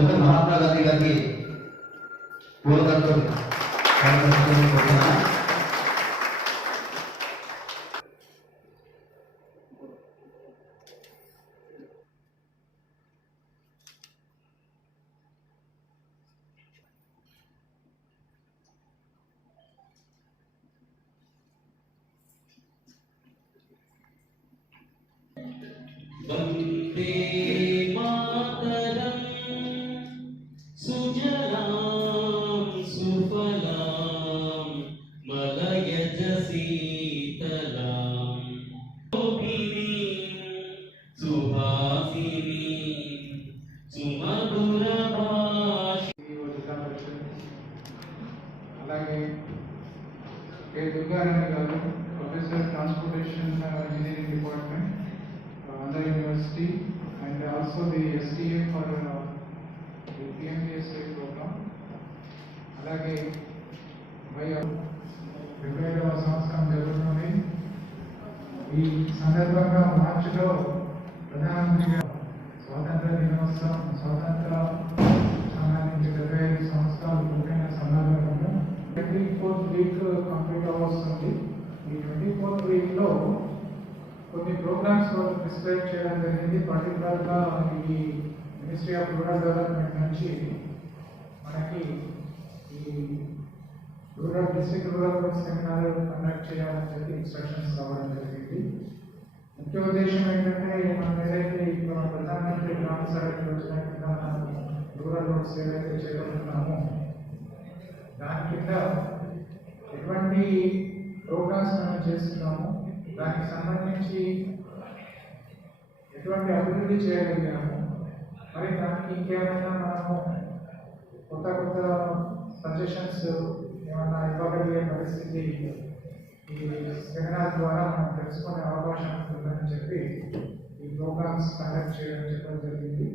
महात्मा गांधी गारी पूर्वकर्तो वंदे मातरम सुजलाम सुफलाम मलयज शीतलाम सुहासिनी सुमधुर అలాగే కే దుర్గారాణి గారు professor transportation engineering department Andhra University, and also the STA for the PMDSA program. అలాగే 70వ సంవత్సరం జరుగుతుంది. ఈ సందర్భంగా మార్చిలో ప్రధానమంత్రి స్వాతంత్ర దినోత్సవం స్వాతంత్ర సంబంధించి 75 సంవత్సరాలు పూర్తయిన సందర్భంగా 24th వీక్ కంప్లీట్ అవ్వస్తుంది. ఈ 24th వీక్లో కొన్ని ప్రోగ్రామ్స్ ప్రిస్క్రైబ్ చేయడం జరిగింది. పర్టికులర్గా ఈ మినిస్ట్రీ ఆఫ్ రూరల్ డెవలప్మెంట్ నుంచి మనకి ఈ డిస్ట్రిక్ట్ రూరల్ సెమినార్ కండక్ట్ చేయాలని చెప్పి ఇన్స్ట్రక్షన్స్ రావడం జరిగింది. ముఖ్య ఉద్దేశం ఏంటంటే మనం ఏదైతే ఇప్పుడు ప్రధానమంత్రి గ్రామ సడక్ యోజన కింద రూరల్ రోడ్స్ ఏదైతే చేపడుతున్నామో దాని కింద ఎటువంటి ప్రోగ్రామ్స్ మనం చేస్తున్నామో దానికి సంబంధించి ఎటువంటి అభివృద్ధి చేయగలిగాము, మరి దానికి ఇంకేమైనా మనము కొత్త కొత్త సజెషన్స్ ఏమైనా ఇవ్వగలిగే పరిస్థితి ఈ సెమినార్ ద్వారా మనం తెలుసుకునే అవకాశం ఉంటుందని చెప్పి ఈ ప్రోగ్రామ్స్ కండక్ట్ చెప్పడం జరిగింది.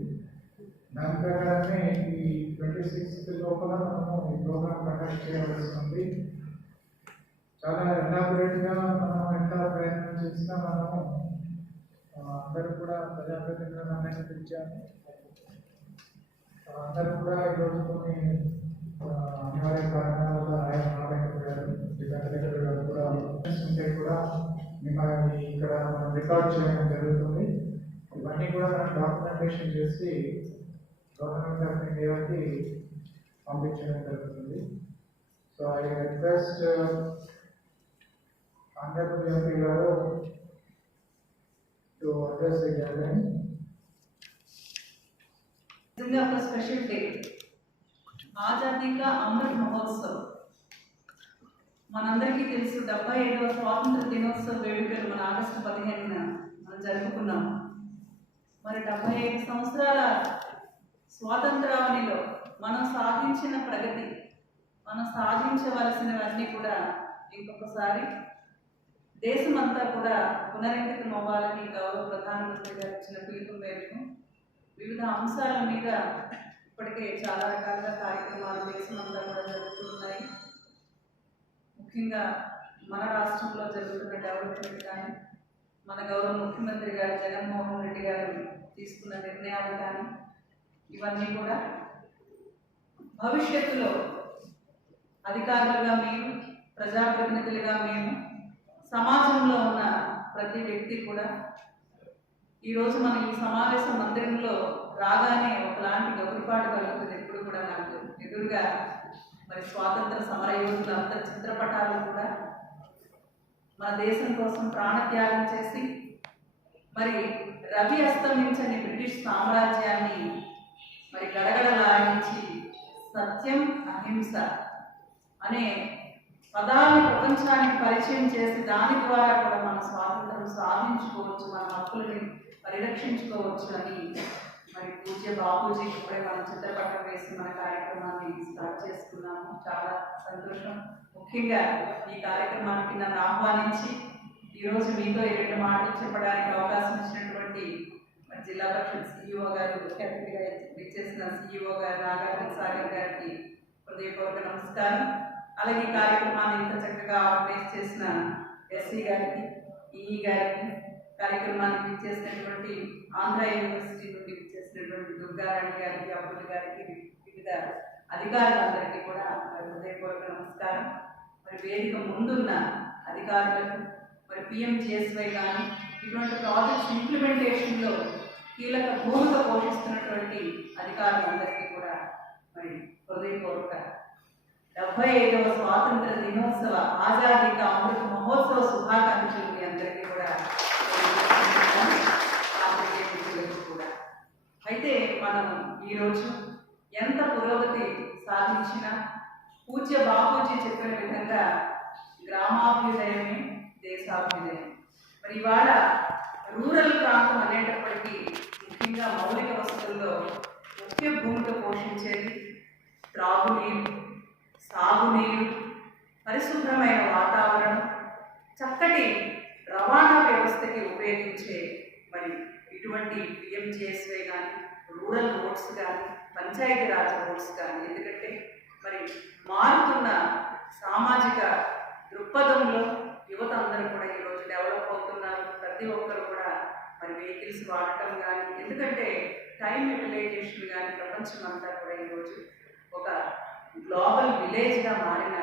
దాని ప్రకారమే ఈ 26th లోపల మనము ఈ ప్రోగ్రామ్ కండక్ట్ చేయవలసి ఉంది. చాలా ఎలాబొరేట్గా మనం ఎంత ప్రయత్నం చేసినా మనము అందరూ కూడా ప్రజాప్రతినిధులను పిలిచాము. అందరూ కూడా ఈరోజు కొన్ని అనివార్య కారణాల వల్ల రాయకపోయారు. దగ్గర కూడా ఉంటే కూడా మిమ్మల్ని ఇక్కడ మనం రికార్డ్ చేయడం జరుగుతుంది. ఇవన్నీ కూడా మనం డాక్యుమెంటేషన్ చేసి గవర్నమెంట్ ఆఫ్ ఇండియాకి పంపించడం జరుగుతుంది. So I request Honorable MP Garu to address the gathering. నిజంగా ఒక స్పెషల్ డే, ఆజాదీ కా అమృత్ మహోత్సవ్. మనందరికీ తెలుసు 77వ స్వాతంత్ర దినోత్సవ వేడుకలు మన ఆగస్టు 15న మనం జరుపుకున్నాం. మరి 75 సంవత్సరాల స్వాతంత్రావనిలో మనం సాధించిన ప్రగతి, మనం సాధించవలసినవన్నీ కూడా ఇంకొకసారి దేశమంతా కూడా పునరంకితం అవ్వాలని గౌరవ ప్రధానమంత్రి గారు ఇచ్చిన పిలుపు మేరకు వివిధ అంశాల మీద ఇప్పటికే చాలా రకాలుగా కార్యక్రమాలు దేశమంతా కూడా జరుగుతున్నాయి. ముఖ్యంగా మన రాష్ట్రంలో జరుగుతున్న డెవలప్మెంట్ కానీ, మన గౌరవ ముఖ్యమంత్రి గారు జగన్మోహన్ రెడ్డి గారు తీసుకున్న నిర్ణయాలు కానీ, ఇవన్నీ కూడా భవిష్యత్తులో అధికారులుగా మేము, ప్రజాప్రతినిధులుగా మేము, సమాజంలో ఉన్న ప్రతి వ్యక్తి కూడా ఈరోజు మన ఈ సమావేశ మందిరంలో రాగానే ఒకలాంటి గొప్పపాటు కలుగుతుంది. ఎప్పుడు కూడా నాకు ఎదురుగా మరి స్వాతంత్ర సమర యోధుల అంత చిత్రపటాలు కూడా మన దేశం కోసం ప్రాణత్యాగం చేసి మరి రవి అస్తమించని బ్రిటిష్ సామ్రాజ్యాన్ని మరి గడగడలాడించి సత్యం అహింస అనే పదాలను ప్రపంచానికి పరిచయం చేసి దాని ద్వారా కూడా మన స్వాతంత్రం సాధించుకోవచ్చు, మన హక్కులని పరిరక్షించుకోవచ్చు అని మరి పూజ్య బాపూజీ ఇప్పుడే మనం చిత్రపటం వేసి మన కార్యక్రమాన్ని స్టార్ట్ చేసుకున్నాము. చాలా సంతోషం. ముఖ్యంగా ఈ కార్యక్రమానికి నన్ను ఆహ్వానించి ఈరోజు మీతో 2 మాటలు చెప్పడానికి అవకాశం ఇచ్చినటువంటి జిల్లా పరిషత్ సిఇఓ గారు, ముఖ్య అతిథిగా ఇచ్చేసిన సిఇఓ గారు నాగార్జున సాగర్ గారికి హృదయపూర్వక నమస్కారం. అలాగే ఈ కార్యక్రమాన్ని ఇంత చక్కగా ఆర్గనైజ్ చేసిన ఎస్సీ గారికి, ఈఈ గారికి, కార్యక్రమానికి ఇచ్చేసినటువంటి ఆంధ్ర యూనివర్సిటీ నుండి ఇచ్చేసినటువంటి దుర్గారాణి గారికి, అబ్దుల్ గారికి, వివిధ అధికారులందరికీ కూడా మరి హృదయపూర్వక నమస్కారం. మరి వేదిక ముందున్న అధికారులకు, మరి PMGSY కానీ ఇటువంటి ప్రాజెక్ట్స్ ఇంప్లిమెంటేషన్లో కీలక భూమిక పోషిస్తున్నటువంటి అధికారులందరికీ కూడా మరి హృదయపూర్వక 75వ స్వాతంత్ర దినోత్సవ ఆజాదీ కా అమృత మహోత్సవ శుభాకాంక్షలు మీ అందరికీ కూడా కూడా. అయితే మనం ఈరోజు ఎంత పురోగతి సాధించినా పూజ్య బాపూజీ చెప్పిన విధంగా గ్రామాభ్యుదయమే దేశాభ్యుదయం. మరి ఇవాళ రూరల్ ప్రాంతం అనేటప్పటికీ ముఖ్యంగా మౌలిక వసతుల్లో ముఖ్య భూమిక పోషించేది త్రాగునీరు, సాగునీరు, పరిశుభ్రమైన వాతావరణం, చక్కటి రవాణా వ్యవస్థకి ఉపయోగించే మరి ఇటువంటి PMGSY కానీ, రూరల్ రోడ్స్ కానీ, పంచాయతీరాజ్ రోడ్స్ కానీ. ఎందుకంటే మరి మారుతున్న సామాజిక దృక్పథంలో యువత అందరూ కూడా ఈరోజు డెవలప్ అవుతున్నారు. ప్రతి ఒక్కరు కూడా మరి వెహికల్స్ వాడటం కానీ, ఎందుకంటే టైం యూటిలైజేషన్ కానీ ప్రపంచం అంతా కూడా ఈరోజు ఒక గ్లోబల్ విలేజ్గా మారిన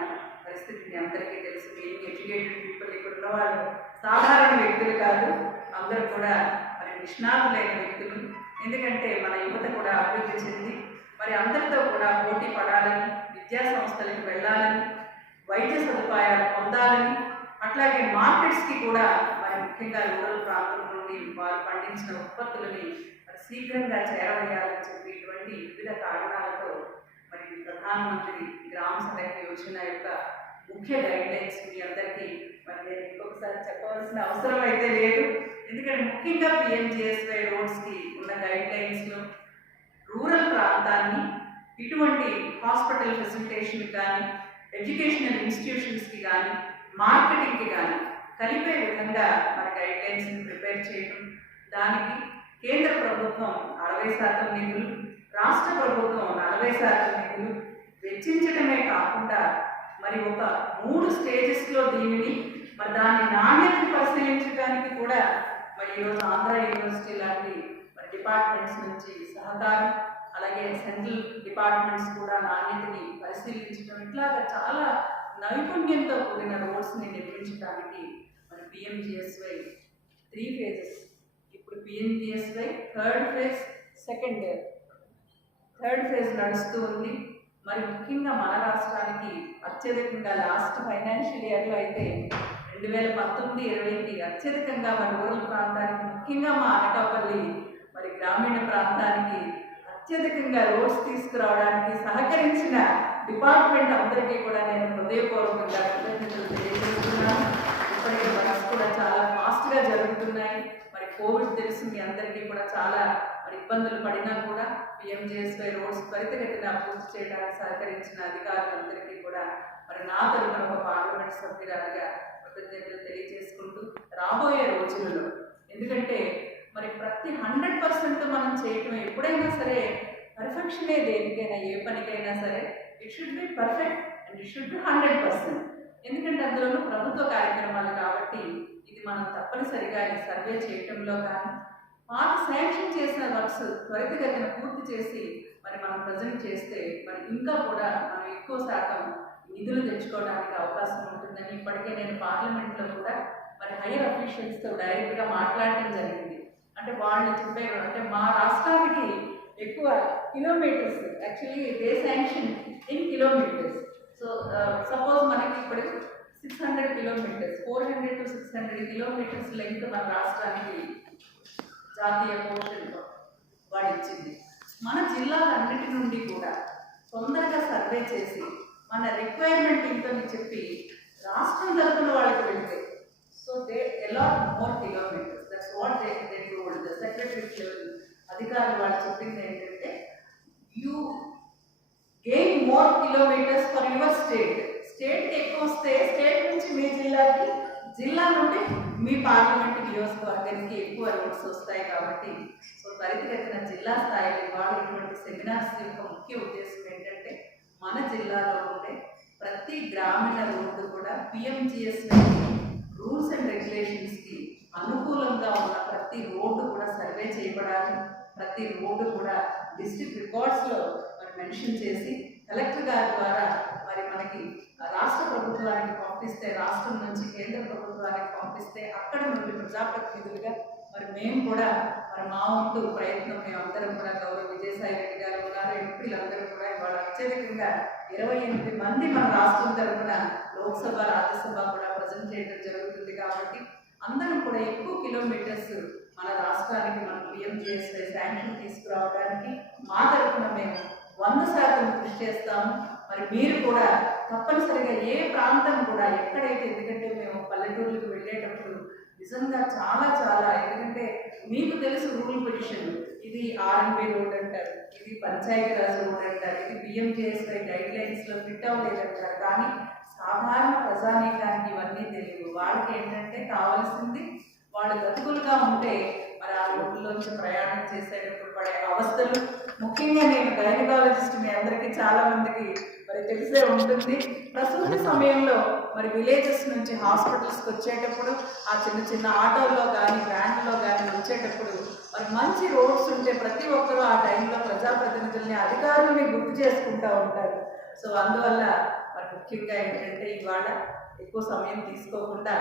పరిస్థితి మీ అందరికీ తెలుసు. బీయింగ్ ఎడ్యుకేటెడ్ పీపుల్ ఇక్కడ ఉన్న వాళ్ళు సాధారణ వ్యక్తులు కాదు, అందరూ కూడా మరి నిష్ణాతులైన వ్యక్తులు. ఎందుకంటే మన యువత కూడా అభివృద్ధి చెంది మరి అందరితో కూడా పోటీ పడాలని, విద్యా సంస్థలకు వెళ్ళాలని, వైద్య సదుపాయాలు పొందాలని, అట్లాగే మార్కెట్స్కి కూడా మరి ముఖ్యంగా రూరల్ ప్రాంతం నుండి వారు పండించిన ఉత్పత్తులని మరి శీఘ్రంగా చేరవేయాలని చెప్పి ఇటువంటి వివిధ కారణాలతో మరి ప్రధానమంత్రి గ్రామ సడక్ యోజన యొక్క ముఖ్య గైడ్లైన్స్ మీ అందరికీ మరి నేను ఇంకొకసారి చెప్పవలసిన అవసరం అయితే లేదు. ఎందుకంటే ముఖ్యంగా PMGSY రోడ్స్కి ఉన్న గైడ్లైన్స్లో రూరల్ ప్రాంతాన్ని ఇటువంటి హాస్పిటల్ ఫెసిలిటేషన్ కానీ, ఎడ్యుకేషనల్ ఇన్స్టిట్యూషన్స్కి కానీ, మార్కెటింగ్కి కానీ కలిపే విధంగా మన గైడ్లైన్స్ని ప్రిపేర్ చేయడం, దానికి కేంద్ర ప్రభుత్వం 60% నిధులు, రాష్ట్ర ప్రభుత్వం 40% నిధులు వెచ్చించడమే కాకుండా మరి ఒక 3 స్టేజెస్లో దీనిని మరి దాని నాణ్యతను పరిశీలించడానికి కూడా మరి ఈరోజు ఆంధ్ర యూనివర్సిటీ లాంటి మరి డిపార్ట్మెంట్స్ నుంచి సహకారం, అలాగే సెంట్రల్ డిపార్ట్మెంట్స్ కూడా నాణ్యతని పరిశీలించడం, ఇట్లాగా చాలా నైపుణ్యంతో కూడిన రోడ్స్ని నిర్మించడానికి మరి PMGSY 3 phases. ఇప్పుడు PMGSY థర్డ్ ఫేజ్ నడుస్తూ ఉంది. మరి ముఖ్యంగా మన రాష్ట్రానికి అత్యధికంగా లాస్ట్ ఫైనాన్షియల్ ఇయర్లో అయితే 2019-20కి అత్యధికంగా మన రూరల్ ప్రాంతానికి, ముఖ్యంగా మా అనకాపల్లి మరి గ్రామీణ ప్రాంతానికి అత్యధికంగా రోడ్స్ తీసుకురావడానికి సహకరించిన డిపార్ట్మెంట్ అందరికీ కూడా నేను హృదయపూర్వకంగా కృతజ్ఞతలు తెలియజేస్తున్నాను. ఇప్పటికీ వర్క్స్ కూడా చాలా ఫాస్ట్గా జరుగుతున్నాయి. మరి కోవిడ్ తెలుసు మీ అందరికీ కూడా చాలా మరి ఇబ్బందులు పడినా కూడా PMGSY రోడ్స్ త్వరితగతిన పూర్తి చేయడానికి సహకరించిన అధికారులందరికీ కూడా మరి నా తరఫున ఒక పార్లమెంట్ సభ్యురాలుగా కృతజ్ఞతలు తెలియజేసుకుంటూ రాబోయే రోజులలో, ఎందుకంటే మరి ప్రతి 100% మనం చేయటం ఎప్పుడైనా సరే పర్ఫెక్షనే దేనికైనా, ఏ పనికైనా సరే it should be perfect and it should be 100%. ఎందుకంటే అందులోనూ ప్రభుత్వ కార్యక్రమాలు కాబట్టి ఇది మనం తప్పనిసరిగా ఈ సర్వే చేయటంలో కానీ, పాత శాంక్షన్ చేసిన వర్క్స్ త్వరితగతిన పూర్తి చేసి మరి మనం ప్రజెంట్ చేస్తే మరి ఇంకా కూడా మనం ఎక్కువ శాతం నిధులు తెచ్చుకోవడానికి అవకాశం ఉంటుందని ఇప్పటికే నేను పార్లమెంట్లో కూడా మరి హైయర్ అఫీషియల్స్తో డైరెక్ట్గా మాట్లాడటం జరిగింది. అంటే వాళ్ళు చెప్పారు, అంటే మా రాష్ట్రానికి ఎక్కువ kilometres, actually they sanction in kilometres. So suppose మనకి ఇప్పుడు 600 కిలోమీటర్స్, 400 to 600 కిలోమీటర్స్ లెంగ్త్ మన రాష్ట్రానికి జాతీయ పోర్షన్లో వాడు ఇచ్చింది. మన జిల్లాలన్నిటి నుండి కూడా తొందరగా సర్వే చేసి మన రిక్వైర్మెంట్ ఇంతని చెప్పి రాష్ట్రం తరపున వాళ్ళకి వెళ్తే, so they allot more kilometres. That's what they told the secretary level అధికారులు వాళ్ళు చెప్పింది ఏంటంటే, you gain more kilometres for your స్టేట్కి ఎక్కువ వస్తే స్టేట్ నుంచి మీ జిల్లాకి, జిల్లా నుండి మీ పార్లమెంట్ నియోజకవర్గానికి ఎక్కువ రోడ్స్ వస్తాయి. కాబట్టి సో త్వరితగతిన జిల్లా స్థాయిలో ఇవాళ ఇటువంటి సెమినార్స్ యొక్క ముఖ్య ఉద్దేశం ఏంటంటే, మన జిల్లాలో ఉండే ప్రతి గ్రామీణ రోడ్డు కూడా PMGSY రూల్స్ అండ్ రెగ్యులేషన్స్కి అనుకూలంగా ఉన్న ప్రతి రోడ్డు కూడా సర్వే చేయబడాలి. ప్రతి రోడ్డు కూడా డిస్ట్రిక్ట్ రికార్డ్స్లో మరి మెన్షన్ చేసి కలెక్టర్ గారి ద్వారా మరి మనకి రాష్ట్ర ప్రభుత్వానికి పంపిస్తే, రాష్ట్రం నుంచి కేంద్ర ప్రభుత్వానికి పంపిస్తే అక్కడ నుండి ప్రజాప్రతినిధులుగా మరి మేము కూడా మరి మా వంతు ప్రయత్నం మేమందరం కూడా గౌరవ విజయసాయి రెడ్డి గారు ఉన్నారు, ఎంపీలందరూ కూడా ఇవాళ అత్యధికంగా 28 మంది మన రాష్ట్రం తరఫున లోక్సభ రాజ్యసభ కూడా ప్రజెంట్ చేయడం జరుగుతుంది. కాబట్టి అందరం కూడా ఎక్కువ కిలోమీటర్స్ మన రాష్ట్రానికి మన పిఎంజిఎస్వై శాంక్షన్ తీసుకురావడానికి మా తరఫున మేము 100% కృషి చేస్తాము. మరి మీరు కూడా తప్పనిసరిగా ఏ ప్రాంతం కూడా ఎక్కడైతే, ఎందుకంటే మేము పల్లెటూరులకు వెళ్ళేటప్పుడు నిజంగా చాలా చాలా, ఎందుకంటే మీకు తెలుసు రూల్ పొజిషన్, ఇది ఆర్ఎన్బి రోడ్ అంటారు, ఇది పంచాయతీరాజ్ రోడ్ అంటారు, ఇది పిఎంజిఎస్వై గైడ్ లైన్స్లో ఫిట్ అవ్వలేదంటారు. కానీ సాధారణ ప్రజానీకానికి ఇవన్నీ తెలియదు. వాళ్ళకి ఏంటంటే కావాల్సింది వాళ్ళు గతుకులుగా ఉంటే మరి ఆ రోడ్లోంచి ప్రయాణం చేసేటప్పుడు పడే అవస్థలు, ముఖ్యంగా నేను గైనకాలజిస్ట్, మీ అందరికీ చాలా మందికి మరి తెలిసే ఉంటుంది. ప్రసూతి సమయంలో మరి విలేజెస్ నుంచి హాస్పిటల్స్కి వచ్చేటప్పుడు ఆ చిన్న చిన్న ఆటోల్లో కానీ వ్యాన్లో కానీ వచ్చేటప్పుడు మరి మంచి రోడ్స్ ఉంటే ప్రతి ఒక్కరూ ఆ టైంలో ప్రజాప్రతినిధుల్ని, అధికారులని గుర్తు చేసుకుంటూ ఉంటారు. సో అందువల్ల మరి ముఖ్యంగా ఏంటంటే ఇవాళ ఎక్కువ సమయం తీసుకోకుండా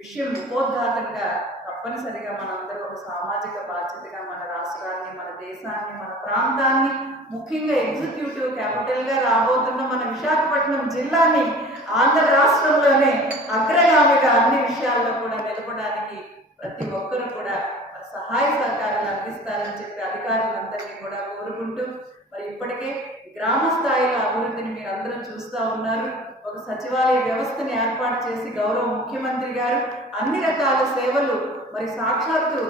విషయం ఉపోద్ఘాతంగా తప్పనిసరిగా మనందరూ ఒక సామాజిక బాధ్యతగా మన రాష్ట్రాన్ని, మన దేశాన్ని, మన ప్రాంతాన్ని, ముఖ్యంగా ఎగ్జిక్యూటివ్ క్యాపిటల్గా రాబోతున్న మన విశాఖపట్నం జిల్లాని ఆంధ్ర రాష్ట్రంలోనే అగ్రగామిగా అన్ని విషయాల్లో కూడా నిలపడానికి ప్రతి ఒక్కరూ కూడా సహాయ సహకారాలు అందిస్తారని చెప్పి అధికారులందరినీ కూడా కోరుకుంటూ, మరి ఇప్పటికే గ్రామ స్థాయిలో అభివృద్ధిని మీరు అందరూ చూస్తూ ఉన్నారు. ఒక సచివాలయ వ్యవస్థని ఏర్పాటు చేసి గౌరవ ముఖ్యమంత్రి గారు అన్ని రకాల సేవలు మరి సాక్షాత్తు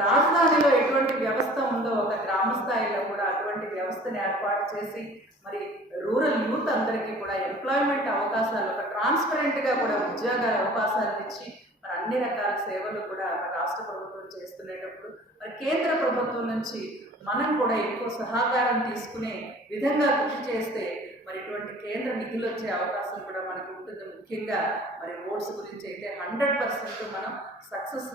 రాజధానిలో ఎటువంటి వ్యవస్థ ఉందో ఒక గ్రామ స్థాయిలో కూడా అటువంటి వ్యవస్థని ఏర్పాటు చేసి మరి రూరల్ యూత్ అందరికీ కూడా ఎంప్లాయ్మెంట్ అవకాశాలు, ఒక ట్రాన్స్పరెంట్గా కూడా ఉద్యోగాల అవకాశాలు ఇచ్చి మరి అన్ని రకాల సేవలు కూడా మన రాష్ట్ర ప్రభుత్వం చేస్తునేటప్పుడు మరి కేంద్ర ప్రభుత్వం నుంచి మనం కూడా ఎక్కువ సహకారం తీసుకునే విధంగా కృషి చేస్తే మరి ఇటువంటి కేంద్ర నిధులు వచ్చే అవకాశం కూడా మనకు ఉంటుంది. ముఖ్యంగా మరి ఓట్స్ గురించి అయితే 100% మనం సక్సెస్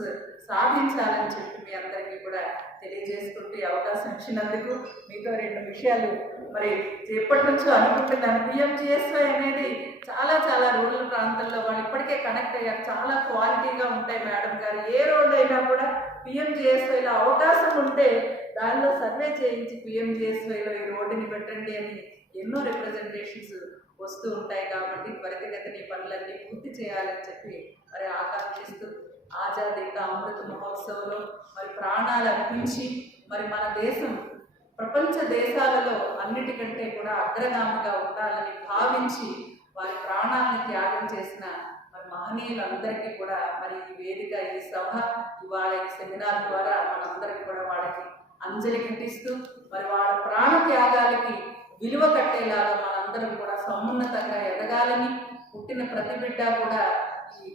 సాధించాలని చెప్పి మీ అందరికీ కూడా తెలియజేసుకుంటూ ఈ అవకాశం ఇచ్చినందుకు మీతో 2 విషయాలు మరి ఎప్పటి నుంచో అనుకుంటున్నాను. పిఎంజిఎస్వై అనేది చాలా చాలా రూరల్ ప్రాంతాల్లో వాళ్ళు ఇప్పటికే కనెక్ట్ అయ్యారు. చాలా క్వాలిటీగా ఉంటాయి మేడం గారు. ఏ రోడ్డు అయినా కూడా పిఎంజిఎస్వైలో అవకాశం ఉంటే దానిలో సర్వే చేయించి పిఎంజిఎస్వైలో ఈ రోడ్డుని పెట్టండి అని ఎన్నో రిప్రజెంటేషన్స్ వస్తూ ఉంటాయి. కాబట్టి త్వరితగతిన ఈ పనులన్నీ పూర్తి చేయాలని చెప్పి మరి ఆకాంక్షిస్తూ ఆజాదీ కా అమృత మహోత్సవంలో మరి ప్రాణాలు అర్పించి మరి మన దేశం ప్రపంచ దేశాలలో అన్నిటికంటే కూడా అగ్రగామిగా ఉండాలని భావించి వారి ప్రాణాలను త్యాగం చేసిన మరి మహనీయులందరికీ కూడా మరి ఈ వేదిక, ఈ సభ, ఇవాళ ఈ సెమినార్ ద్వారా మనందరికీ కూడా వాళ్ళకి అంజలి ఘటిస్తూ మరి వాళ్ళ ప్రాణ త్యాగాలకి విలువ కట్టేలాగా మనందరం కూడా సమున్నతంగా ఎదగాలని, పుట్టిన ప్రతి బిడ్డ కూడా ఈ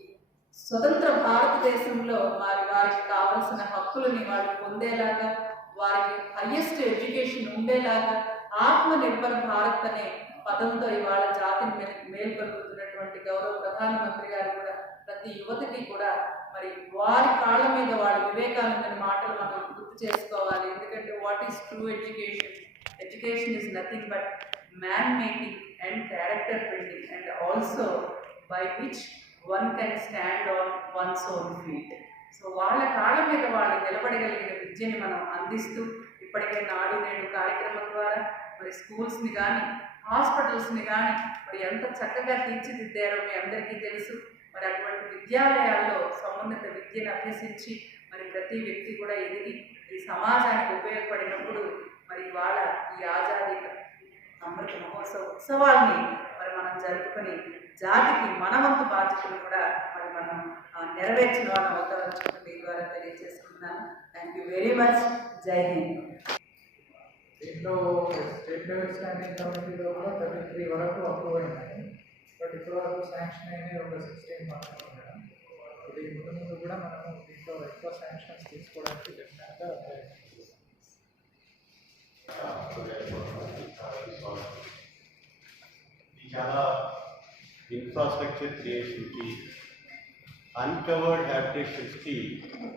స్వతంత్ర భారతదేశంలో వారికి కావలసిన హక్కులని వారు పొందేలాగా, వారికి హయ్యెస్ట్ ఎడ్యుకేషన్ ఉండేలాగా, ఆత్మనిర్భర్ భారత్ అనే పదంతో ఇవాళ జాతిని మేల్కొల్పుతున్నటువంటి గౌరవ ప్రధానమంత్రి గారు కూడా ప్రతి యువతకి కూడా మరి వారి కాళ్ళ మీద వారి వివేకానందని మాటలు మనం గుర్తు చేసుకోవాలి. ఎందుకంటే what is true education? Education is nothing but man making and character building, and also by which one can stand on one's own feet. So వాళ్ళ కాళ్ళ మీద వాళ్ళు నిలబడగలిగిన విద్యని మనం అందిస్తూ ఇప్పటికే నాడు నేడు కార్యక్రమం ద్వారా మరి స్కూల్స్ని కానీ హాస్పిటల్స్ని కానీ మరి ఎంత చక్కగా తీర్చిదిద్దారో మీ అందరికీ తెలుసు. మరి అటువంటి విద్యాలయాల్లో సమున్నత విద్యను అభ్యసించి మరి ప్రతి వ్యక్తి కూడా ఎదిగి ఈ సమాజానికి ఉపయోగపడినప్పుడు మరి ఇవాళ ఈ ఆజాదీ అమృత మహోత్సవ ఉత్సవాల్ని మరి మనం జరుపుకొని జాతికి మనవంతు బాధ్యతలు కూడా మరి మనం నెరవేర్చిన వాళ్ళం అవుతామని చెప్పి మీ ద్వారా తెలియజేసుకుంటున్నాను. Thank you very much. జై హింద్. దీంట్లో స్టేట్ లెవెల్ స్టాండింగ్ కమిటీలో కూడా 33 వరకు అప్రూవ్ అయినాయి. బట్ ఇప్పటివరకు శాంక్షన్ అయినాయి ఒక 16 మాత్రమే మేడం. ఇది ముందు కూడా మనము దీంట్లో ఎక్కువ శాంక్షన్స్ తీసుకోవడానికి డెఫినెట్గా చాలా ఇన్ఫ్రాస్ట్రక్చర్ క్రియేషన్కి అన్కవర్డ్ హ్యాబిటేషన్స్కి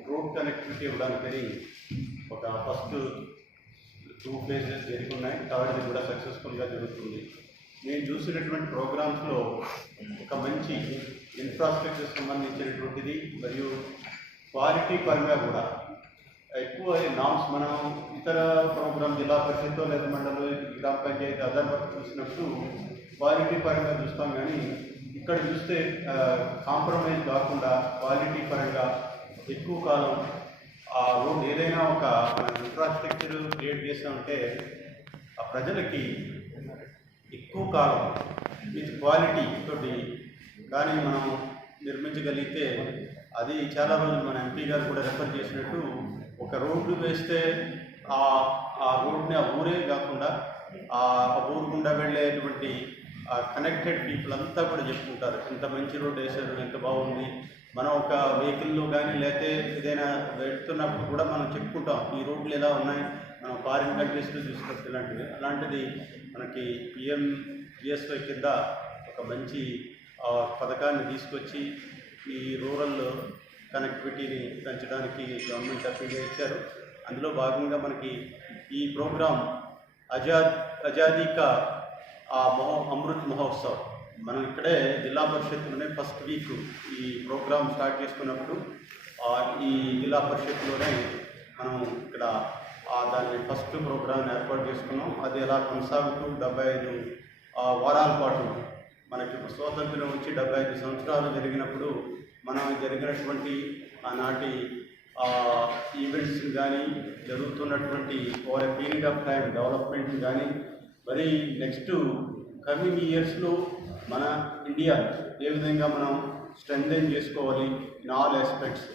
రోడ్ కనెక్టివిటీ ఇవ్వడానికని ఒక ఫస్ట్ 2 phases జరిగి ఉన్నాయి. థర్డ్ది కూడా సక్సెస్ఫుల్గా జరుగుతుంది. నేను చూసినటువంటి ప్రోగ్రామ్స్లో ఒక మంచి ఇన్ఫ్రాస్ట్రక్చర్ సంబంధించినటువంటిది మరియు క్వాలిటీ పరంగా కూడా ఎక్కువ నామ్స్ మనం ఇతర ప్రోగ్రామ్ జిల్లా పరిషత్తు లేదా మండలం గ్రామ పంచాయతీ అదర్ వర్క్ చూసినప్పుడు క్వాలిటీ పరంగా చూస్తాం, కానీ ఇక్కడ చూస్తే కాంప్రమైజ్ కాకుండా క్వాలిటీ పరంగా ఎక్కువ కాలం ఆ రోడ్ ఏదైనా ఒక ఇన్ఫ్రాస్ట్రక్చర్ క్రియేట్ చేస్తామంటే ఆ ప్రజలకి ఎక్కువ కాలం విత్ క్వాలిటీ తోటి కానీ మనం నిర్మించగలిగితే అది చాలా రోజులు మన ఎంపీ గారు కూడా రెఫర్ చేసినట్టు ఒక రోడ్డు వేస్తే ఆ రోడ్ని ఆ ఊరే కాకుండా ఆ ఊరు గుండా వెళ్ళేటువంటి ఆ కనెక్టెడ్ పీపుల్ అంతా కూడా చెప్పుకుంటారు ఎంత మంచి రోడ్డు వేసారు, ఎంత బాగుంది. మనం ఒక వెహికల్లో కానీ లేకపోతే ఏదైనా వెళ్తున్నప్పుడు కూడా మనం చెప్పుకుంటాం ఈ రోడ్లు ఎలా ఉన్నాయి, మనం ఫారిన్ కంట్రీస్లో చూసినప్పుడు అలాంటిది మనకి PMGSY కింద ఒక మంచి పథకాన్ని తీసుకొచ్చి ఈ రూరల్ కనెక్టివిటీని పెంచడానికి గవర్నమెంట్ ఆఫ్ ఇండియా ఇచ్చారు. అందులో భాగంగా మనకి ఈ ప్రోగ్రాం ఆజాదీ కా అమృత్ మహోత్సవ్ మనం ఇక్కడే జిల్లా పరిషత్లోనే ఫస్ట్ వీక్ ఈ ప్రోగ్రాం స్టార్ట్ చేసుకున్నప్పుడు ఈ జిల్లా పరిషత్లోనే మనం ఇక్కడ దాన్ని ఫస్ట్ ప్రోగ్రాం ఏర్పాటు చేసుకున్నాం. అది ఎలా కొనసాగుతూ 75 వారాల పాటు మనకి స్వాతంత్ర్యం వచ్చి 75 సంవత్సరాలు జరిగినప్పుడు మనం జరిగినటువంటి ఆనాటి ఈవెంట్స్ కానీ జరుగుతున్నటువంటి over a period of time development కానీ మరి నెక్స్ట్ కమింగ్ ఇయర్స్లో మన ఇండియా ఏ విధంగా మనం స్ట్రెంథెన్ చేసుకోవాలి ఇన్ ఆల్ ఆస్పెక్ట్స్.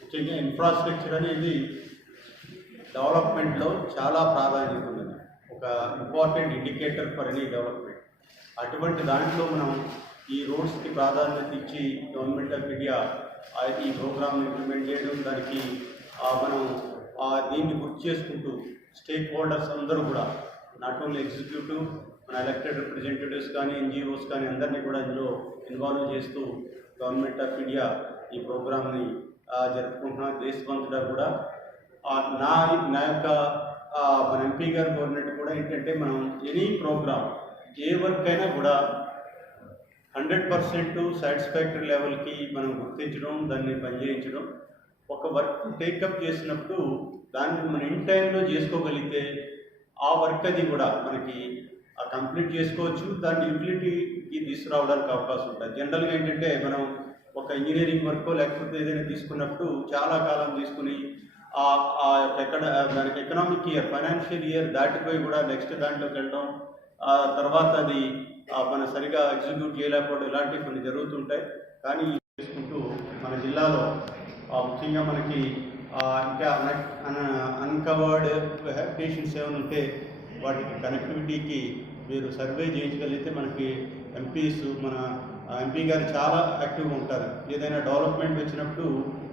ముఖ్యంగా ఇన్ఫ్రాస్ట్రక్చర్ అనేది డెవలప్మెంట్లో చాలా ప్రాధాన్యత ఉన్నది, ఒక important indicator for any development. అటువంటి దాంట్లో మనం ఈ రోడ్స్కి ప్రాధాన్యత ఇచ్చి గవర్నమెంట్ ఆఫ్ ఇండియా ఈ ప్రోగ్రామ్ని ఇంప్లిమెంట్ చేయడం, దానికి మనం దీన్ని గుర్తు చేసుకుంటూ స్టేక్ హోల్డర్స్ అందరూ కూడా నాట్ ఓన్లీ ఎగ్జిక్యూటివ్ మన ఎలక్టెడ్ రిప్రజెంటేటివ్స్ కానీ NGOs కానీ అందరినీ కూడా ఇందులో ఇన్వాల్వ్ చేస్తూ గవర్నమెంట్ ఆఫ్ ఇండియా ఈ ప్రోగ్రామ్ని జరుపుకుంటున్నాం. దేశమంతటా కూడా నా యొక్క మన ఎంపీ గారు కోరినట్టు కూడా ఏంటంటే మనం ఎనీ ప్రోగ్రామ్ ఏ వర్క్ అయినా కూడా 100% సాటిస్ఫాక్టరీ లెవెల్కి మనం గుర్తించడం, దాన్ని పనిచేయించడం. ఒక వర్క్ టేకప్ చేసినప్పుడు దాన్ని మనం ఇన్ టైంలో చేసుకోగలిగితే ఆ వర్క్ అది కూడా మనకి కంప్లీట్ చేసుకోవచ్చు, దాన్ని యూటిలిటీకి తీసుకురావడానికి అవకాశం ఉంటుంది. జనరల్గా ఏంటంటే మనం ఒక ఇంజనీరింగ్ వర్క్ లేకపోతే ఏదైనా తీసుకున్నప్పుడు చాలా కాలం తీసుకుని దానికి ఎకనామిక్ ఇయర్ ఫైనాన్షియల్ ఇయర్ దాటిపోయి కూడా నెక్స్ట్ దాంట్లోకి వెళ్ళడం, తర్వాత అది మనం సరిగా ఎగ్జిక్యూట్ చేయలేకపోవడం ఇలాంటివి కొన్ని జరుగుతుంటాయి. కానీ చేసుకుంటూ మన జిల్లాలో ముఖ్యంగా మనకి ఇంకా అన్కవర్డ్ హ్యాబిటేషన్స్ ఏమైనా ఉంటే వాటికి కనెక్టివిటీకి మీరు సర్వే చేయించగలిగితే మనకి ఎంపీస్ మన ఎంపీ గారు చాలా యాక్టివ్గా ఉంటారు. ఏదైనా డెవలప్మెంట్ వచ్చినప్పుడు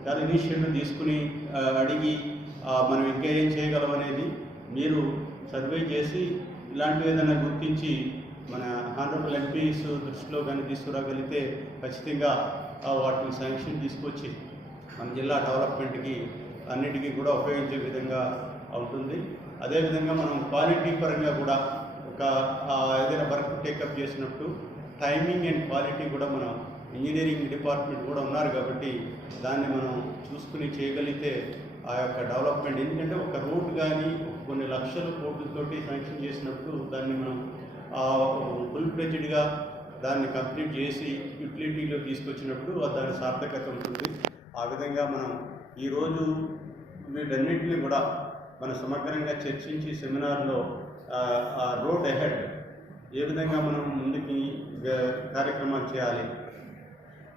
చాలా ఇనిషియేటివ్ తీసుకుని అడిగి మనం ఇంకా ఏం చేయగలం అనేది మీరు సర్వే చేసి ఇలాంటివి ఏదైనా గుర్తించి మన హానరబుల్ ఎంపీస్ దృష్టిలో కానీ తీసుకురాగలిగితే ఖచ్చితంగా వాటిని శాంక్షన్ తీసుకొచ్చి మన జిల్లా డెవలప్మెంట్కి అన్నిటికీ కూడా ఉపయోగించే విధంగా ఉంటుంది. అదేవిధంగా మనం క్వాలిటీ పరంగా కూడా ఒక ఏదైనా వర్క్ టేకప్ చేసినప్పుడు టైమింగ్ అండ్ క్వాలిటీ కూడా మనం ఇంజనీరింగ్ డిపార్ట్మెంట్ కూడా ఉన్నారు కాబట్టి దాన్ని మనం చూసుకుని చేయగలిగితే ఆ యొక్క డెవలప్మెంట్, ఎందుకంటే ఒక రూట్ కానీ కొన్ని లక్షల కోట్లతోటి శాంక్షన్ చేసినప్పుడు దాన్ని మనం ఫుల్ ఫ్లెడ్జ్డ్గా దాన్ని కంప్లీట్ చేసి యూటిలిటీలో తీసుకొచ్చినప్పుడు దాని సార్థకత ఉంటుంది. ఆ విధంగా మనం ఈరోజు వీటన్నిటిని కూడా మనం సమగ్రంగా చర్చించి సెమినార్లో రోడ్ అహెడ్ ఏ విధంగా మనం ముందుకి కార్యక్రమాలు చేయాలి.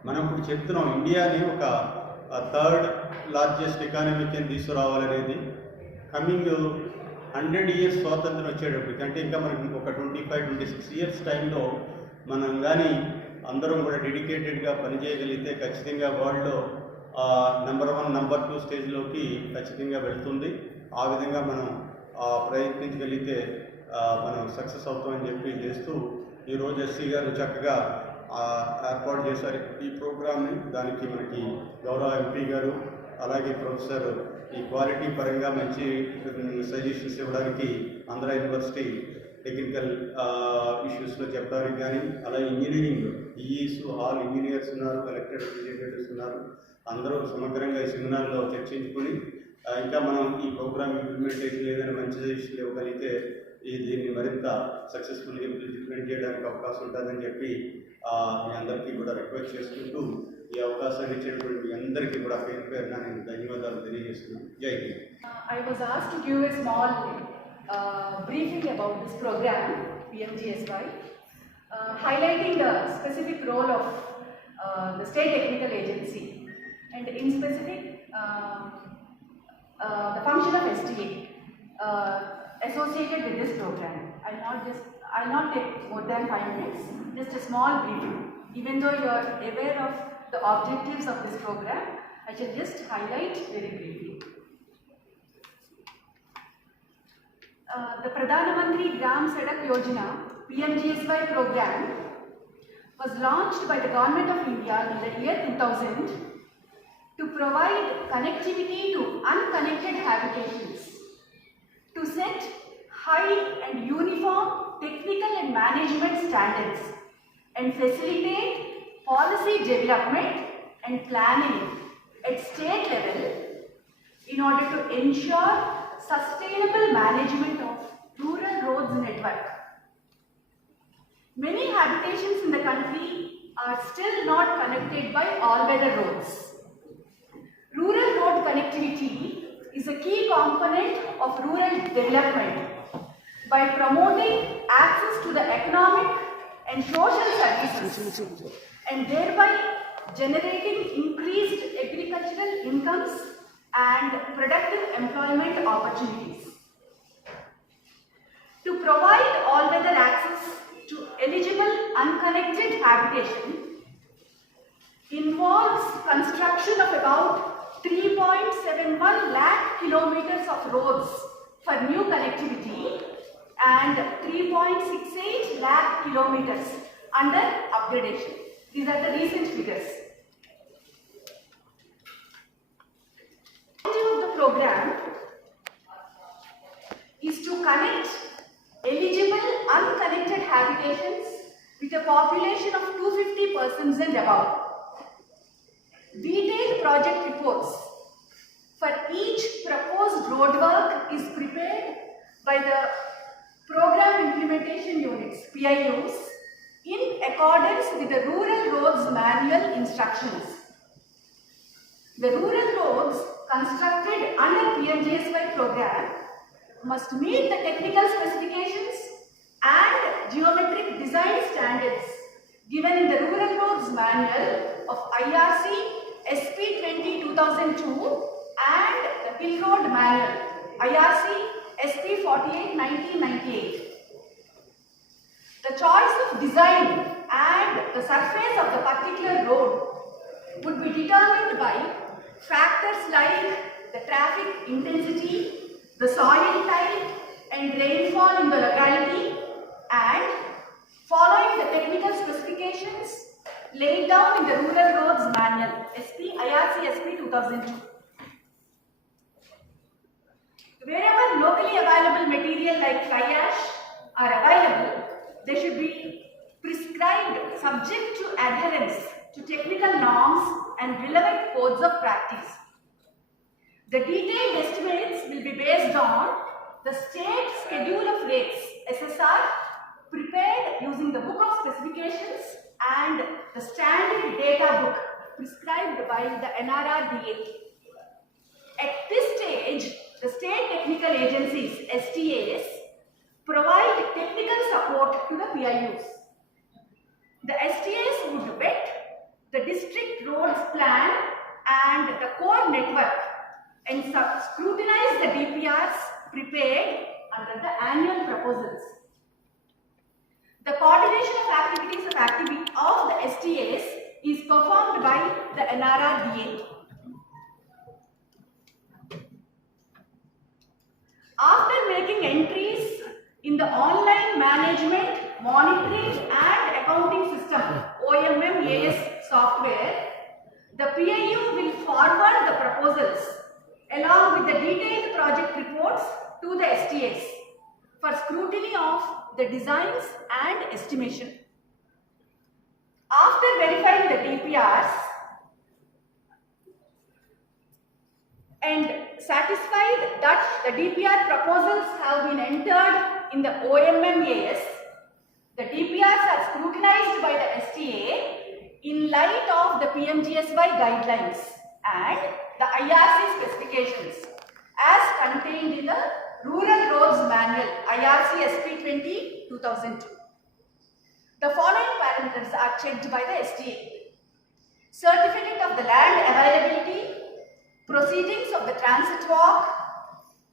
మనం ఇప్పుడు చెప్తున్నాం ఇండియాని ఒక 3rd లార్జెస్ట్ ఎకానమీకి తీసుకురావాలనేది. కమింగ్ 100 years స్వాతంత్రం వచ్చేటప్పటికి అంటే ఇంకా మనకి ఒక 25-26 years టైంలో మనం కానీ అందరం కూడా డెడికేటెడ్గా పనిచేయగలిగితే ఖచ్చితంగా వరల్డ్లో నెంబర్ 1, నెంబర్ 2 స్టేజ్లోకి ఖచ్చితంగా వెళ్తుంది. ఆ విధంగా మనం ప్రయత్నించగలిగితే మనం సక్సెస్ అవుతామని చెప్పి చేస్తూ ఈరోజు ఎస్సీ గారు చక్కగా ఏర్పాటు చేశారు ఈ ప్రోగ్రామ్ని. దానికి మనకి గౌరవ ఎంపీ గారు అలాగే ప్రొఫెసర్ ఈ క్వాలిటీ పరంగా మంచి సజెషన్స్ ఇవ్వడానికి ఆంధ్ర యూనివర్సిటీ టెక్నికల్ ఇష్యూస్లో చెప్పడానికి కానీ, అలాగే ఇంజనీరింగ్ ఈఈస్ ఆల్ ఇంజనీర్స్ ఉన్నారు, ఎలక్టెడ్ రిప్రజెంటేటివ్స్ ఉన్నారు. అందరూ సమగ్రంగా ఈ సెమినార్లో చర్చించుకొని ఇంకా మనం ఈ ప్రోగ్రామ్ ఇంప్లిమెంటేషన్ ఏదైనా మంచి సజెషన్లు ఇవ్వగలిగితే దీన్ని మరింత సక్సెస్ఫుల్గా ఇంప్లిమెంట్ చేయడానికి అవకాశం ఉంటుందని చెప్పి మీ అందరికీ కూడా రిక్వెస్ట్ చేసుకుంటూ ఈ అవకాశాన్ని ఇచ్చినటువంటి మీ అందరికీ కూడా పేరు పేరున నేను ధన్యవాదాలు తెలియజేస్తున్నాను. జై Hind. I was asked to give a small briefing about this program, PMGSY, highlighting the specific role of the State Technical Agency and in specific the function of STA associated with this program. I'll not take more than 5 minutes, just a small briefing. Even though you are aware of the objectives of this program, I shall just highlight very briefly. The Pradhan Mantri Gram Sadak Yojana PMGSY program was launched by the Government of India in the year 2000 to provide connectivity to unconnected habitations, to set high and uniform technical and management standards and facilitate policy development and planning at state level in order to ensure sustainable management of rural roads network. Many habitations in the country are still not connected by all-weather roads. Rural road connectivity is a key component of rural development by promoting access to the economic and social services and thereby generating increased agricultural incomes and productive employment opportunities. To provide all-weather access to eligible unconnected habitation involves construction of about 3.71 lakh kilometers of roads for new connectivity and 3.68 lakh kilometers under upgradation. These are the recent figures. The objective of the program is to connect eligible unconnected habitations with a population of 250 persons and above. Detailed project reports for each proposed roadwork is prepared by the Program Implementation Units, PIUs, in accordance with the Rural Roads Manual instructions. The rural roads constructed under PMGSY program must meet the technical specifications and geometric design standards given in the Rural Roads Manual of IRC SP 20/2002 and the Hill Road Manual IRC SP 48/1998. The choice of design and the surface of the particular road would be determined by factors like the traffic intensity, the soil type and rainfall in the locality, and following the technical specifications laid down in the Rural Roads Manual IRC SP 2002. Wherever locally available material like fly ash are available, they should be prescribed subject to adherence to technical norms and relevant codes of practice. The detailed estimates will be based on the state schedule of rates SSR prepared using the book of specifications and the standard data book prescribed by the NRRDA. At this stage, the state technical agencies, STAs, provide technical support to the PIUs. The STAs would vet the district roads plan and the core network and scrutinize the DPRs prepared under the annual proposals. The coordination of activities of the STAs is performed by the NRRDA. After making entries in the online management, monitoring and accounting system OMM AS software, the PIU will forward the proposals along with the detailed project reports to the STAs for scrutiny of the designs and estimation. After verifying the DPRs and satisfied that the DPR proposals have been entered in the OMM AS, the DPRs are scrutinized by the STA in light of the PMGSY guidelines and the IRC specifications as contained in the Rural Roads Manual IRC SP 20/2002. The following parameters are checked by the STA: certificate of the land availability, proceedings of the transit walk,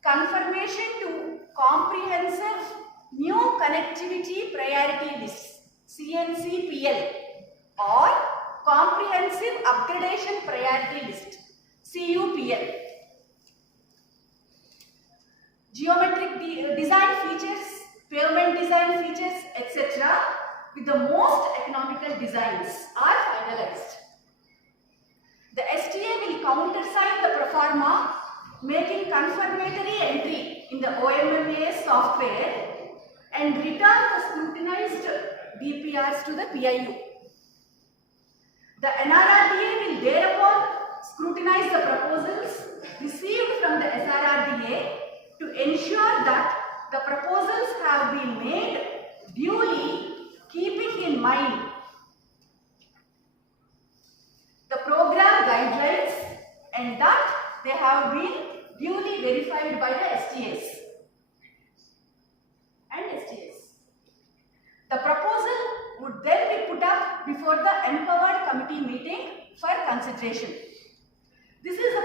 confirmation to comprehensive new connectivity priority list CNCPL or comprehensive upgradation priority list CUPL. Geometric design features, pavement design features, etc. with the most economical designs are finalized. The STA will countersign the proforma, making confirmatory entry in the OMMAS software and return the scrutinized DPRs to the PIU. The NRRDA will thereupon scrutinize the proposals received from the SRRDA to ensure that the proposals have been made duly, keeping in mind the program guidelines and that they have been duly verified by the STAs and STAs. The proposal would then be put up before the empowered committee meeting for consideration. This is a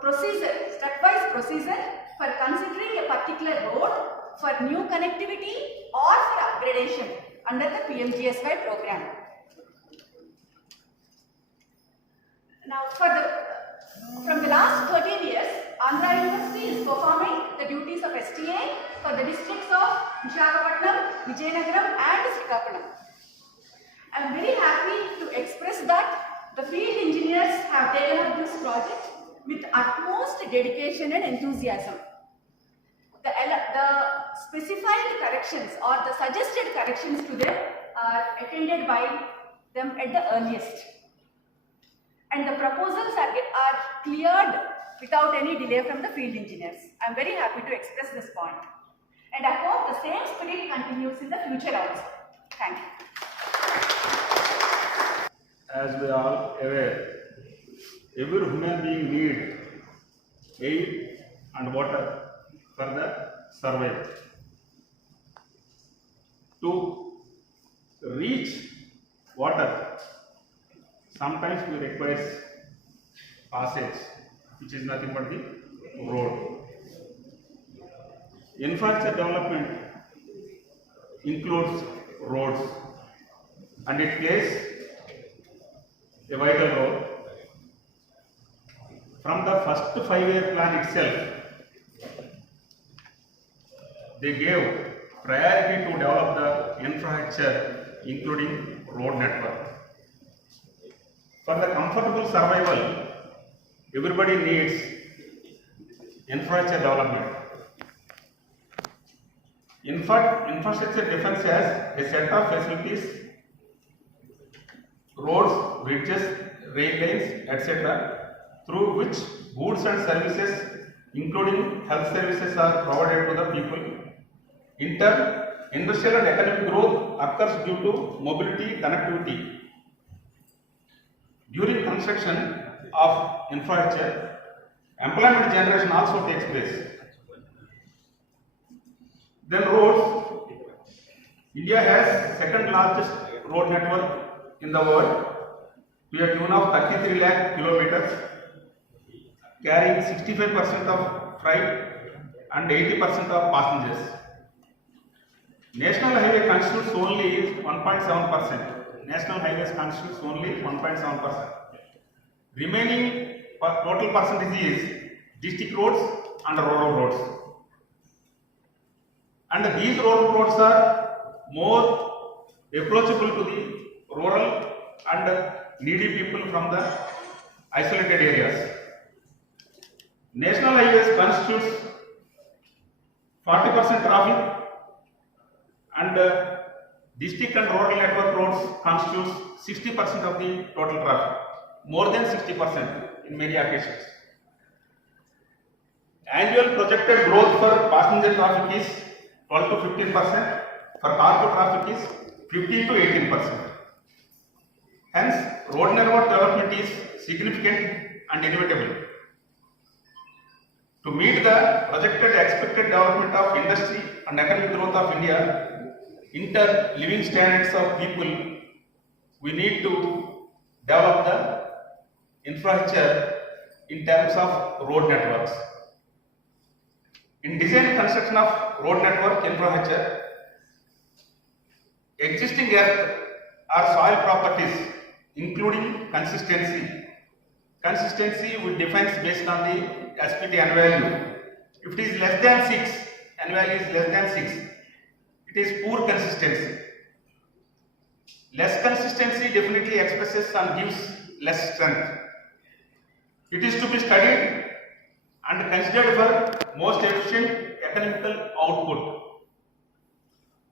procedure, stepwise procedure for considering a particular road for new connectivity or for upgradation under the PMGSY program. Now, from the last 13 years, Andhra University is performing the duties of STA for the districts of Visakhapatnam, Vijayanagaram and Srikakulam. I am very happy to express that the field engineers have taken up this project with utmost dedication and enthusiasm. The specified corrections or the suggested corrections to them are attended by them at the earliest. And the proposals are cleared without any delay from the field engineers. I am very happy to express this point. And I hope the same spirit continues in the future also. Thank you. As we are all aware, every human being needs air and water for the survival. To reach water, sometimes we require passage, which is nothing but the road. Infrastructure development includes roads and it plays a vital role. From the first 5-year plan itself, they gave priority to develop the infrastructure, including road network. For the comfortable survival, everybody needs infrastructure development. In fact, infrastructure defense has a set of facilities, roads, bridges, rail lanes, etc., through which goods and services, including health services, are provided to the people. In turn, industrial and economic growth occurs due to mobility connectivity. During construction of infrastructure, employment generation also takes place. Then roads. India has second largest road network in the world to a tune of 33 lakh kilometers, carrying 65% of freight and 80% of passengers. National highway constitutes only 1.7%. National highways constitutes only 1.7%. Remaining total percentage is district roads and rural roads. And these rural roads are more approachable to the rural and needy people from the isolated areas. National highways constitutes 40% traffic, and district and rural network roads constitutes 60% of the total traffic, more than 60% in many occasions. Annual projected growth for passenger traffic is 12 to 15%, for cargo traffic is 15 to 18%. Hence, road network development is significant and inevitable. To meet the projected expected development of industry and economic growth of India, inter living standards of people, we need to develop the infrastructure in terms of road networks. In design and construction of road network infrastructure, existing earth or soil properties including consistency. Consistency we define based on the SPT N value. If it is less than 6, N value is less than 6, it is poor consistency. Less consistency definitely expresses and gives less strength. It is to be studied and considered for most efficient economical output.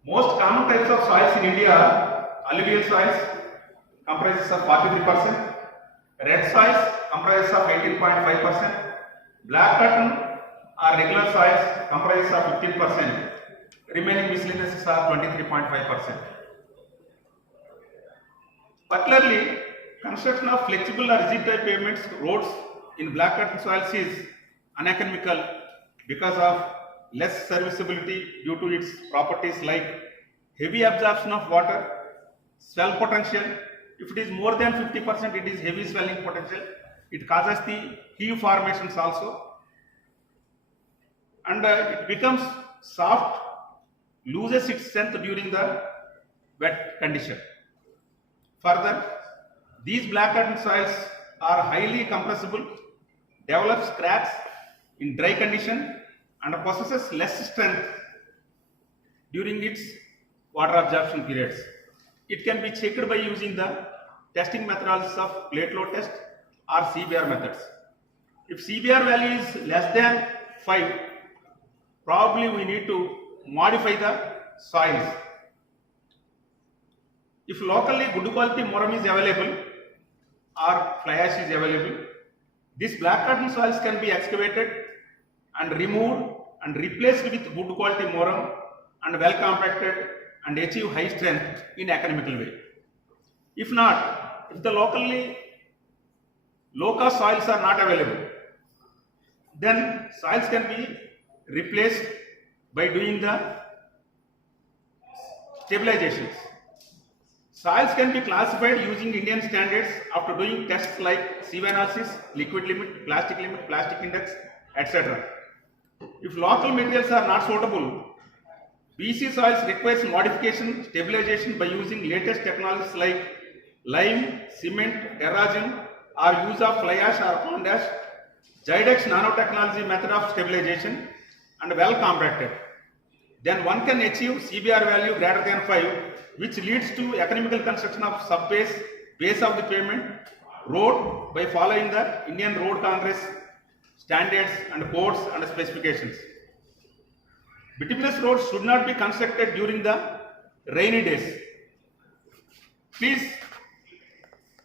Most common types of soils in India are alluvial soils, comprises of 43%, red soils comprises of 18.5%, black cotton or regular soils comprises of 15%, remaining miscellaneous are 23.5%. Particularly, construction of flexible or rigid type pavements, roads in black cotton soils is uneconomical because of less serviceability due to its properties like heavy absorption of water, swell potential. If it is more than 50%, it is heavy swelling potential. It causes the heave formations also, and it becomes soft, loses its strength during the wet condition. Further, these black cotton soils are highly compressible, develops cracks in dry condition, and possesses less strength during its water absorption periods. It can be checked by using the testing methodologies of plate load test or CBR methods. If CBR value is less than 5, probably we need to modify the soils. If locally good quality moram is available or fly ash is available, these black cotton soils can be excavated and removed and replaced with good quality moram and well compacted and achieve high strength in economical way. If not, if the locally low cost soils are not available, then soils can be replaced by doing the stabilizations. Soils can be classified using Indian standards after doing tests like sieve analysis, liquid limit, plastic index, etc. If local materials are not suitable, BC soils requires modification, stabilization by using latest technologies like lime, cement, erosion, or use of fly ash or pond ash, Zydex nanotechnology method of stabilization, and well compacted. Then one can achieve CBR value greater than 5, which leads to economical construction of subbase, base of the pavement, road by following the Indian Road Congress standards and codes and specifications. Bituminous roads should not be constructed during the rainy days. Please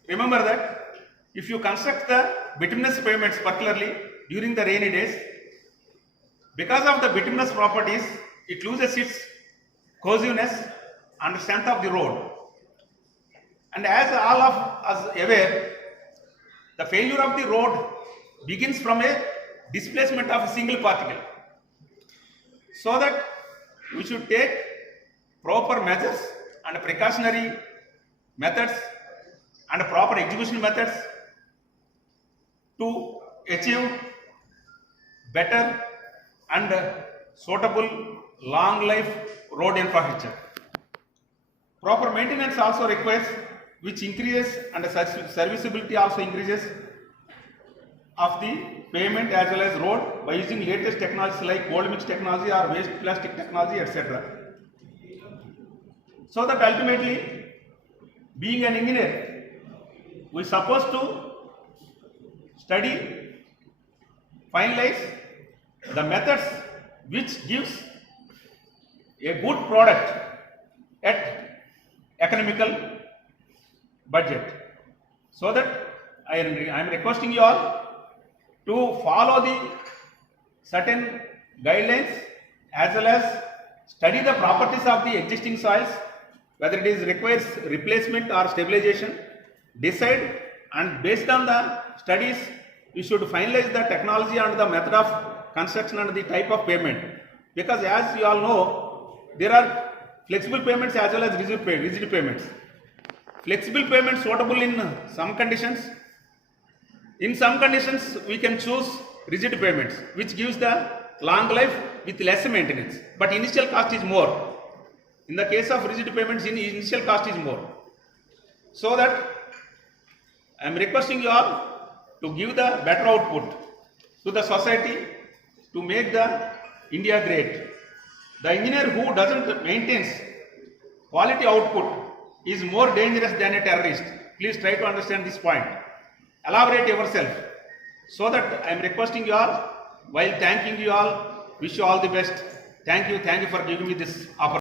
remember that if you construct the bituminous pavements particularly during the rainy days, because of the bituminous properties, it loses its cohesiveness and strength of the road. And as all of us aware, the failure of the road begins from a displacement of a single particle. So that we should take proper measures and precautionary methods and proper execution methods to achieve better and suitable long life road infrastructure. Proper maintenance also requires, which increases, and serviceability also increases of the pavement as well as road by using latest technologies like cold mix technology or waste plastic technology, etc. So that ultimately, being an engineer, we supposed to study, finalize the methods which gives a good product at economical budget. So that I am requesting you all to follow the certain guidelines as well as study the properties of the existing soils, whether it is requires replacement or stabilization, decide, and based on the studies we should finalize the technology and the method of construction and the type of payment, because as you all know there are flexible payments as well as rigid payments. Flexible payments suitable in some conditions. In some conditions we can choose rigid payments which gives the long life with less maintenance, but initial cost is more. In the case of rigid payments, initial cost is more. So that I am requesting you all to give the better output to the society to make the India great. The engineer who doesn't maintain quality output is more dangerous than a terrorist. Please try to understand this point. Elaborate yourself. So that I am requesting you all, while thanking you all, wish you all the best. Thank you for giving me this opportunity.